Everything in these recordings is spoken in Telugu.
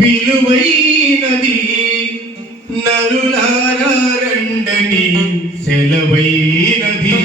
విలువైనది నరులారా రండని సెలవైనది.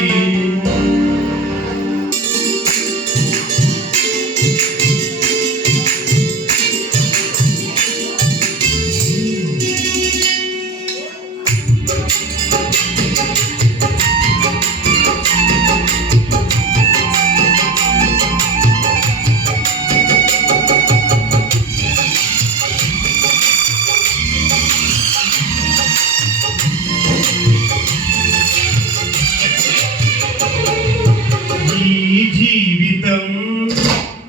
జీవితం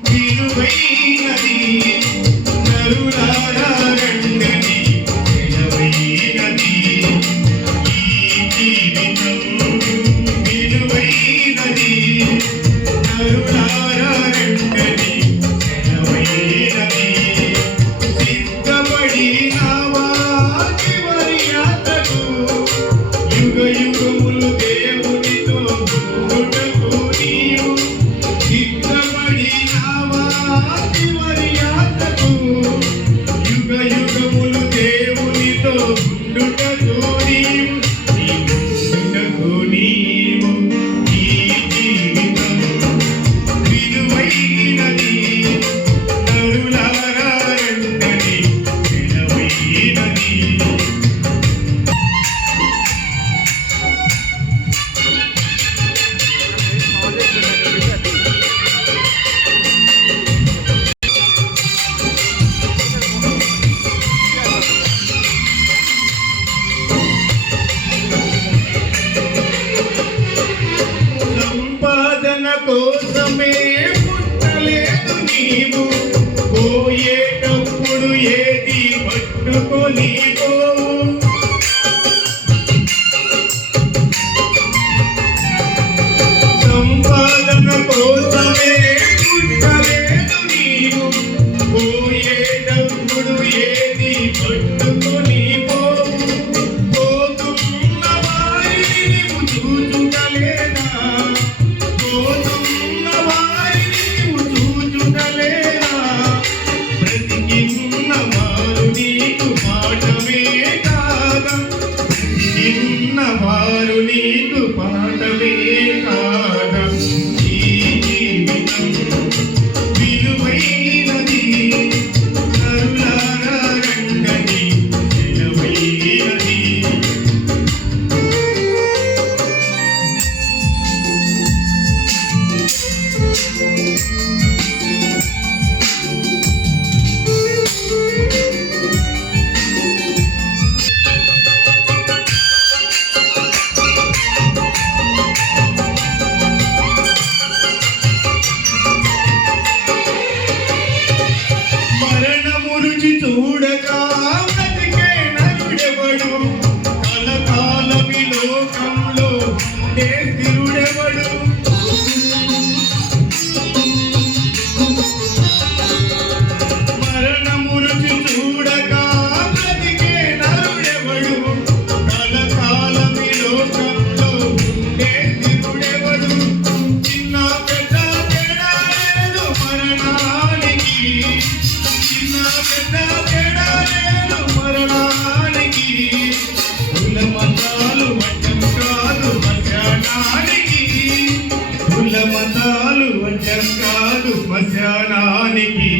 విలువైనది నరులారా రండని సెలవైనది. ఈ జీవితం విలువైనది నరులారా రండని సెలవైనది. సిద్ధపడి నావా చివరి యాత్రకు యుగ యుగములు దేవునితో ఉండుటకు నీవు సిద్ధపడి నావా చివరి యాత్రకు యుగ యుగములు దేవునితో ఉండుటకు నీవు ఈ జీవితం విలువైనది నరులారా రండని సెలవైనది. సంపాదన కోసమే పుట్టలేదు నీవు, పోయేటప్పుడు ఏది పట్టుకొని పోవు. సంపాదన కోసమే పుట్టలేదు నీవు, పోయేటప్పుడు ఏది పట్టుకొని పోవు. పోతున్న వారిని నీవు చూచుటలేదా, పోతున్న వారిని నీవు చూచుటలేదా. బ్రతికిన్న వారు నీకు పాఠమే కాదా, బ్రతికిన్న వారు నీకు పాఠమే కాదా. ఈ జీవితం విలువైనది నరులారా రండని సెలవైనది. మరణము రుచి చూడగా బ్రతికే నరుడెవడు, కలకాలం ఈ లోకంలో ఉండే స్థిరుడెవడు. మరణము రుచి చూడగా బ్రతికే నరుడెవడు, కలకాలం ఈ లోకంలో ఉండే స్థిరుడెవడు. చిన్న పెద్ద తేడా లేదు మరణానికి, చిన్న పెద్ద తేడా లేదు మరణానికి. కుల మతాలు వడ్డం కాదు శ్మశానానికి, కుల మతాలు వడ్డం కాదు శ్మశానానికి.